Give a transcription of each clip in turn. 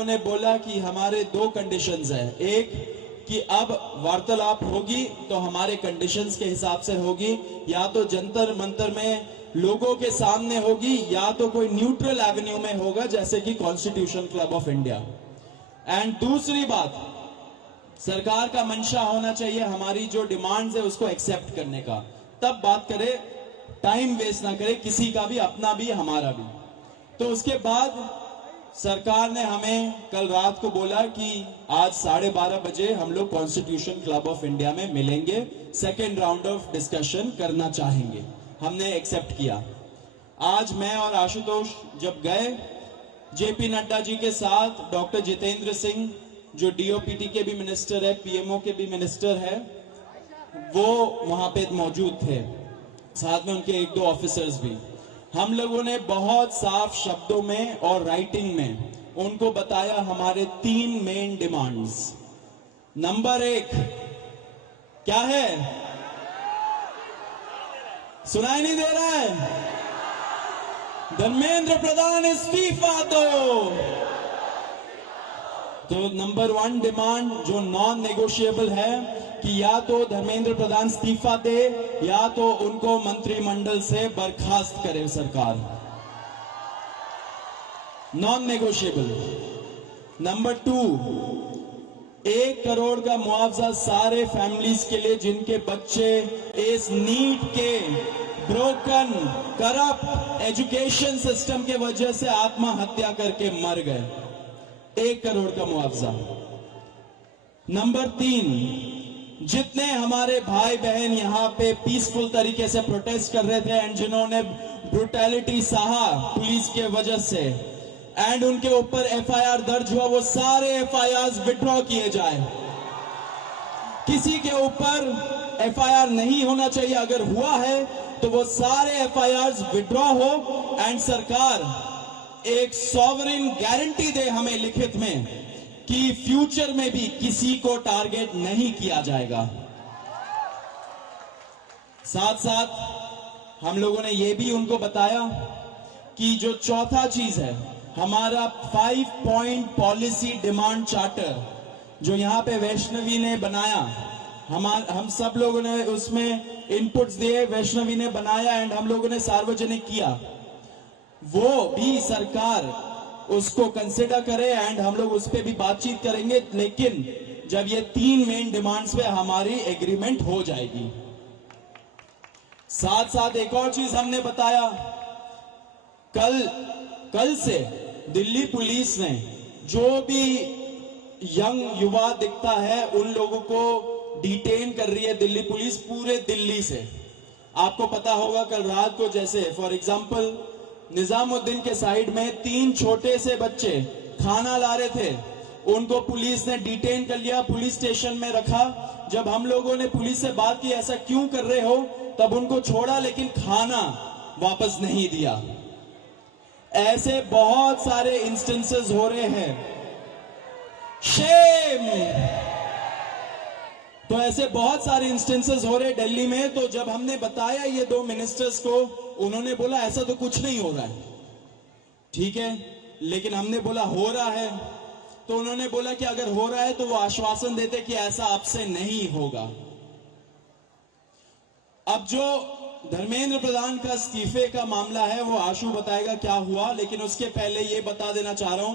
लोगों ने बोला कि हमारे दो कंडीशंस हैं। एक कि अब वार्तालाप होगी तो हमारे कंडीशंस के हिसाब से होगी, या तो जंतर मंतर में लोगों के सामने होगी, या तो कोई न्यूट्रल एवेन्यू में होगा जैसे कि constitution club of India. And दूसरी बात, सरकार का मंशा होना चाहिए हमारी जो डिमांड्स है उसको एक्सेप्ट करने का, तब बात करे, टाइम वेस्ट ना करे किसी का भी, अपना भी हमारा भी। तो उसके बाद सरकार ने हमें कल रात को बोला कि आज 12:30 बजे हम लोग कॉन्स्टिट्यूशन क्लब ऑफ इंडिया में मिलेंगे, सेकेंड राउंड ऑफ डिस्कशन करना चाहेंगे। हमने एक्सेप्ट किया। आज मैं और आशुतोष जब गए, जेपी नड्डा जी के साथ डॉक्टर जितेंद्र सिंह जो डीओपीटी के भी मिनिस्टर है, पीएमओ के भी मिनिस्टर है, वो वहां पे मौजूद थे, साथ में उनके एक दो ऑफिसर्स भी। हम लोगों ने बहुत साफ शब्दों में और राइटिंग में उनको बताया हमारे 3 मेन डिमांड्स। नंबर 1 क्या है? सुनाई नहीं दे रहा है? धर्मेंद्र प्रधान इस्तीफा दो। तो नंबर 1 डिमांड जो नॉन नेगोशिएबल है कि या तो धर्मेंद्र प्रधान इस्तीफा दे या तो उनको मंत्रिमंडल से बर्खास्त करे सरकार, नॉन नेगोशिएबल। नंबर 2, 1 करोड़ का मुआवजा सारे फैमिलीज के लिए जिनके बच्चे इस नीट के ब्रोकन करप्ट एजुकेशन सिस्टम के वजह से आत्महत्या करके मर गए, 1 करोड़ का मुआवजा। नंबर 3, जितने हमारे भाई बहन यहाँ पे पीसफुल तरीके से प्रोटेस्ट कर रहे थे एंड जिन्होंने ब्रुटैलिटी सहा पुलिस के वजह से एंड उनके ऊपर एफआईआर दर्ज हुआ, वो सारे एफआईआर विड्रॉ किए जाए। किसी के ऊपर एफआईआर नहीं होना चाहिए, अगर हुआ है तो वो सारे एफआईआर विड्रॉ हो एंड सरकार एक सॉवरेन गारंटी दे हमें लिखित में कि फ्यूचर में भी किसी को टारगेट नहीं किया जाएगा। साथ साथ हम लोगों ने यह भी उनको बताया कि जो चौथा चीज है हमारा 5 पॉइंट पॉलिसी डिमांड चार्टर जो यहां पे वैष्णवी ने बनाया, हम सब लोगों ने उसमें इनपुट्स दिए, वैष्णवी ने बनाया एंड हम लोगों ने सार्वजनिक किया, वो भी सरकार उसको कंसिडर करे एंड हम लोग उस पर भी बातचीत करेंगे, लेकिन जब ये 3 मेन डिमांड्स पे हमारी एग्रीमेंट हो जाएगी। साथ साथ एक और चीज हमने बताया, कल से दिल्ली पुलिस ने जो भी यंग युवा दिखता है उन लोगों को डिटेन कर रही है दिल्ली पुलिस पूरे दिल्ली से। आपको पता होगा कल रात को जैसे फॉर एग्जांपल निजामुद्दीन के साइड में 3 छोटे से बच्चे खाना ला रहे थे, उनको पुलिस ने डिटेन कर लिया, पुलिस स्टेशन में रखा। जब हम लोगों ने पुलिस से बात की ऐसा क्यों कर रहे हो, तब उनको छोड़ा लेकिन खाना वापस नहीं दिया। ऐसे बहुत सारे इंस्टेंसेस हो रहे हैं, शेम। तो ऐसे बहुत सारे इंस्टेंसेस हो रहे दिल्ली में। तो जब हमने बताया ये 2 मिनिस्टर्स को, उन्होंने बोला ऐसा तो कुछ नहीं हो रहा है। ठीक है, लेकिन हमने बोला हो रहा है, तो उन्होंने बोला कि अगर हो रहा है तो वो आश्वासन देते कि ऐसा आपसे नहीं होगा। अब जो धर्मेंद्र प्रधान का इस्तीफे का मामला है वो आशु बताएगा क्या हुआ, लेकिन उसके पहले ये बता देना चाह रहा हूं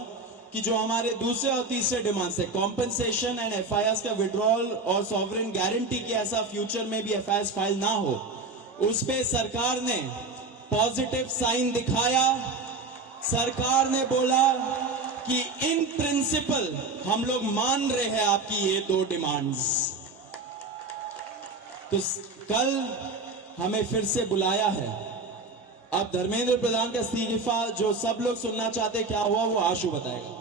कि जो हमारे दूसरे और तीसरे डिमांड्स है, कॉम्पेंसेशन एंड एफआईआर का विड्रॉल और सॉवरेन गारंटी की ऐसा फ्यूचर में भी एफआईआर फाइल ना हो, उस पे सरकार ने पॉजिटिव साइन दिखाया। सरकार ने बोला कि इन प्रिंसिपल हम लोग मान रहे हैं आपकी ये 2 डिमांड्स। तो कल हमें फिर से बुलाया है। अब धर्मेंद्र प्रधान का इस्तीफा जो सब लोग सुनना चाहते क्या हुआ वो आशु बताएगा।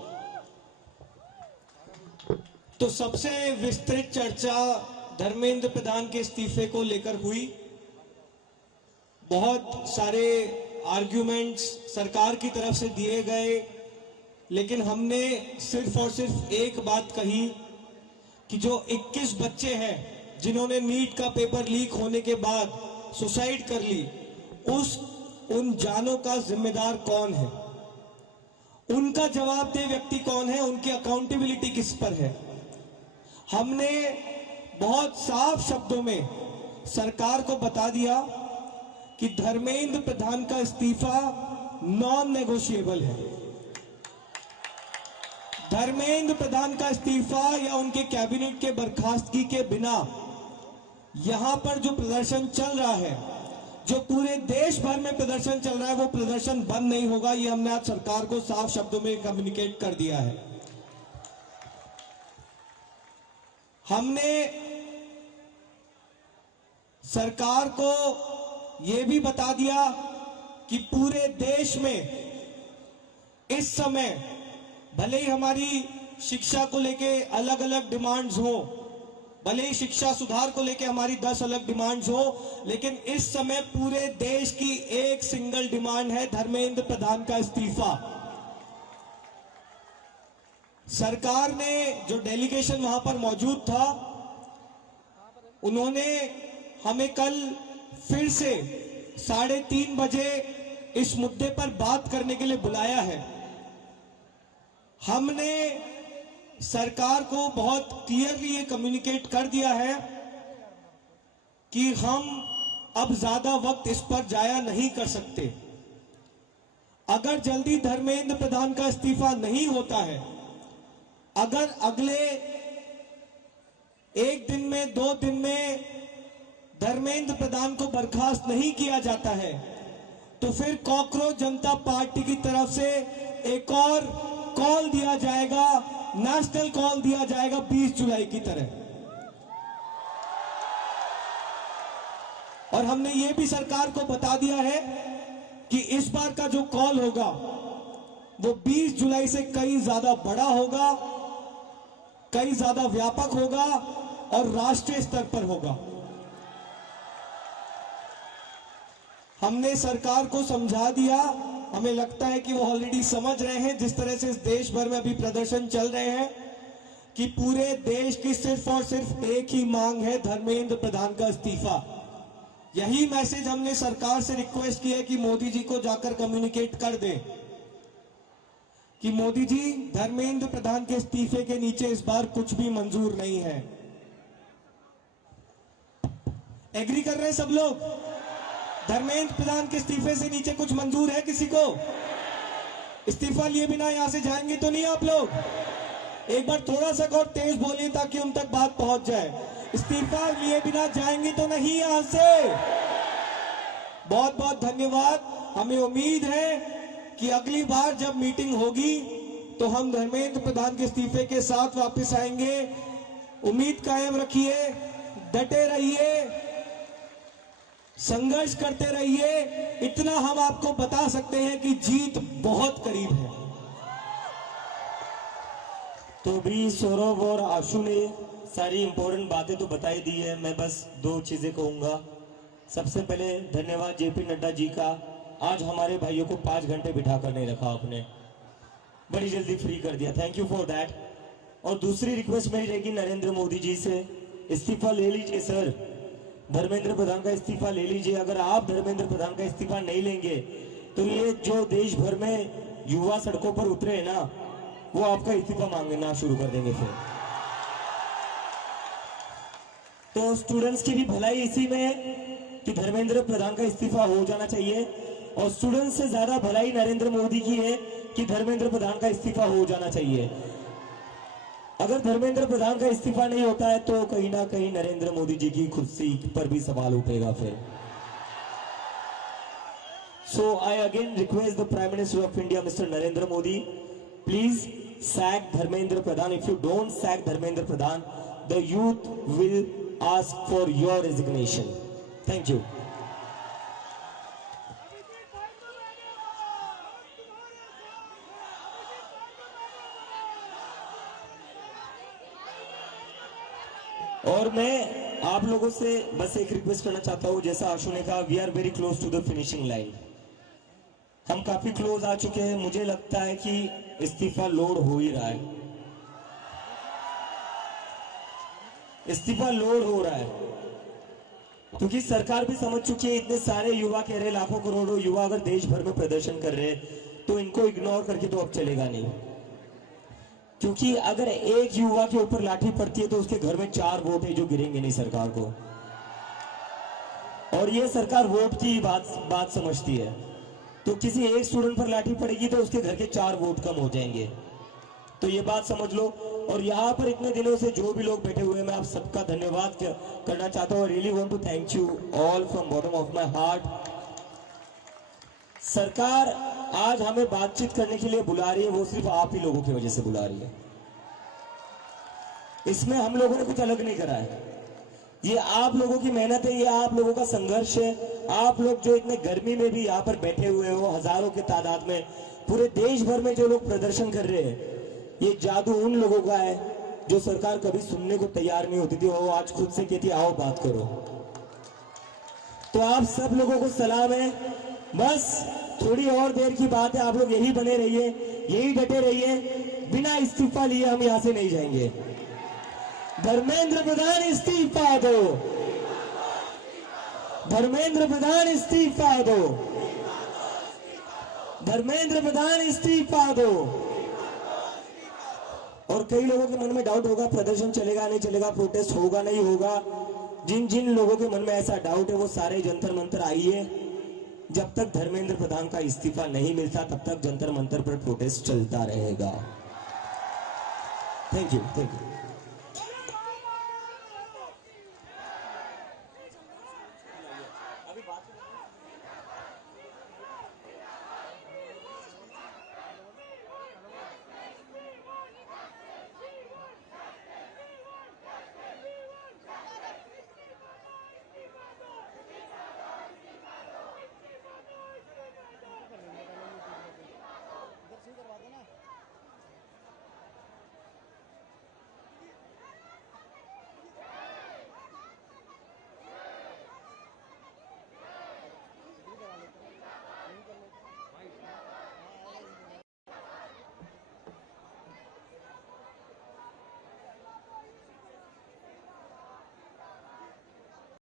तो सबसे विस्तृत चर्चा धर्मेंद्र प्रधान के इस्तीफे को लेकर हुई। बहुत सारे आर्ग्यूमेंट्स सरकार की तरफ से दिए गए, लेकिन हमने सिर्फ और सिर्फ एक बात कही कि जो 21 बच्चे हैं जिन्होंने नीट का पेपर लीक होने के बाद सुसाइड कर ली, उन जानों का जिम्मेदार कौन है। उनका जवाबदेह व्यक्ति कौन है, उनकी अकाउंटेबिलिटी किस पर है। हमने बहुत साफ शब्दों में सरकार को बता दिया कि धर्मेंद्र प्रधान का इस्तीफा नॉन नेगोशिएबल है। धर्मेंद्र प्रधान का इस्तीफा या उनके कैबिनेट के बर्खास्तगी के बिना यहां पर जो प्रदर्शन चल रहा है, जो पूरे देश भर में प्रदर्शन चल रहा है, वो प्रदर्शन बंद नहीं होगा। ये हमने आज सरकार को साफ शब्दों में कम्युनिकेट कर दिया है। हमने सरकार को यह भी बता दिया कि पूरे देश में इस समय भले ही हमारी शिक्षा को लेके अलग अलग डिमांड्स हो, भले ही शिक्षा सुधार को लेके हमारी 10 अलग डिमांड्स हो, लेकिन इस समय पूरे देश की एक सिंगल डिमांड है, धर्मेंद्र प्रधान का इस्तीफा। सरकार ने जो डेलीगेशन वहां पर मौजूद था, उन्होंने हमें कल फिर से 3:30 बजे इस मुद्दे पर बात करने के लिए बुलाया है। हमने सरकार को बहुत क्लियरली ये कम्युनिकेट कर दिया है कि हम अब ज्यादा वक्त इस पर जाया नहीं कर सकते। अगर जल्दी धर्मेंद्र प्रधान का इस्तीफा नहीं होता है, अगर अगले 1 दिन में 2 दिन में धर्मेंद्र प्रधान को बर्खास्त नहीं किया जाता है, तो फिर कॉकरोच जनता पार्टी की तरफ से एक और कॉल दिया जाएगा, नेशनल कॉल दिया जाएगा 20 जुलाई की तरह। और हमने ये भी सरकार को बता दिया है कि इस बार का जो कॉल होगा वो 20 जुलाई से कहीं ज्यादा बड़ा होगा, कहीं ज्यादा व्यापक होगा और राष्ट्रीय स्तर पर होगा। हमने सरकार को समझा दिया, हमें लगता है कि वो ऑलरेडी समझ रहे हैं, जिस तरह से इस देश भर में अभी प्रदर्शन चल रहे हैं, कि पूरे देश की सिर्फ और सिर्फ एक ही मांग है, धर्मेंद्र प्रधान का इस्तीफा। यही मैसेज हमने सरकार से रिक्वेस्ट की है कि मोदी जी को जाकर कम्युनिकेट कर दें कि मोदी जी, धर्मेंद्र प्रधान के इस्तीफे के नीचे इस बार कुछ भी मंजूर नहीं है। एग्री कर रहे हैं सब लोग? धर्मेंद्र प्रधान के इस्तीफे से नीचे कुछ मंजूर है किसी को? इस्तीफा लिए बिना यहां से जाएंगे तो नहीं आप लोग? एक बार थोड़ा सा और तेज बोलिए ताकि उन तक बात पहुंच जाए। इस्तीफा लिए बिना जाएंगे तो नहीं यहां से? बहुत बहुत धन्यवाद। हमें उम्मीद है कि अगली बार जब मीटिंग होगी तो हम धर्मेंद्र प्रधान के इस्तीफे के साथ वापस आएंगे। उम्मीद कायम रखिए, डटे रहिए, संघर्ष करते रहिए। इतना हम आपको बता सकते हैं कि जीत बहुत करीब है। तो भी सौरभ और आशु ने सारी इंपॉर्टेंट बातें तो बताई दी है। मैं बस 2 चीजें कहूंगा। सबसे पहले धन्यवाद जेपी नड्डा जी का, आज हमारे भाइयों को 5 घंटे बिठा कर नहीं रखा आपने, बड़ी जल्दी फ्री कर दिया, थैंक यू फॉर दैट। और दूसरी रिक्वेस्ट मेरी रहेगी नरेंद्र मोदी जी से, इस्तीफा ले लीजिए सर, धर्मेंद्र प्रधान का इस्तीफा ले लीजिए। अगर आप धर्मेंद्र प्रधान का इस्तीफा नहीं लेंगे तो ये जो देश भर में युवा सड़कों पर उतरे हैं ना, वो आपका इस्तीफा मांगना शुरू कर देंगे फिर। तो स्टूडेंट्स की भी भलाई इसी में है कि धर्मेंद्र प्रधान का इस्तीफा हो जाना चाहिए, और स्टूडेंट्स से ज्यादा भलाई नरेंद्र मोदी की है कि धर्मेंद्र प्रधान का इस्तीफा हो जाना चाहिए। अगर धर्मेंद्र प्रधान का इस्तीफा नहीं होता है तो कहीं ना कहीं नरेंद्र मोदी जी की कुर्सी पर भी सवाल उठेगा फिर। So I again request the prime minister of India mister Narendra Modi, please sack Dharmendra Pradhan. If you don't sack Dharmendra Pradhan, the youth will ask for your resignation. Thank you. और मैं आप लोगों से बस एक रिक्वेस्ट करना चाहता हूं, जैसा आशु ने कहा, we are very close to the finishing line. हम काफी क्लोज आ चुके हैं। मुझे लगता है कि इस्तीफा लोड हो ही रहा है, इस्तीफा लोड हो रहा है, क्योंकि सरकार भी समझ चुकी है। इतने सारे युवा कह रहे, लाखों करोड़ों युवा अगर देश भर में प्रदर्शन कर रहे हैं तो इनको इग्नोर करके तो अब चलेगा नहीं, क्योंकि अगर एक युवा के ऊपर लाठी पड़ती है तो उसके घर में 4 वोट है जो गिरेंगे नहीं सरकार को, और ये सरकार वोट की बात समझती है। तो किसी एक स्टूडेंट पर लाठी पड़ेगी तो उसके घर के 4 वोट कम हो जाएंगे, तो ये बात समझ लो। और यहाँ पर इतने दिनों से जो भी लोग बैठे हुए हैं, मैं आप सबका धन्यवाद करना चाहता हूँ। Really want to thank you all from bottom of my heart. सरकार आज हमें बातचीत करने के लिए बुला रही है, वो सिर्फ आप ही लोगों की वजह से बुला रही है। इसमें हम लोगों ने कुछ अलग नहीं करा है, ये आप लोगों की मेहनत है, ये आप लोगों का संघर्ष है। आप लोग जो इतने गर्मी में भी यहाँ पर बैठे हुए हो, हजारों के तादाद में, पूरे देश भर में जो लोग प्रदर्शन कर रहे हैं, ये जादू उन लोगों का है जो सरकार कभी सुनने को तैयार नहीं होती थी, वो आज खुद से कहती आओ बात करो। तो आप सब लोगों को सलाम है, बस थोड़ी और देर की बात है, आप लोग यही बने रहिए, यही डटे रहिए, बिना इस्तीफा लिए हम यहां से नहीं जाएंगे। धर्मेंद्र प्रधान इस्तीफा दो, धर्मेंद्र प्रधान इस्तीफा दो, धर्मेंद्र प्रधान इस्तीफा दो। और कई लोगों के मन में डाउट होगा प्रदर्शन चलेगा नहीं चलेगा, प्रोटेस्ट होगा नहीं होगा। जिन जिन लोगों के मन में ऐसा डाउट है वो सारे जंतर मंतर आइए। जब तक धर्मेंद्र प्रधान का इस्तीफा नहीं मिलता तब तक जंतर मंतर पर प्रोटेस्ट चलता रहेगा। Thank you, thank you.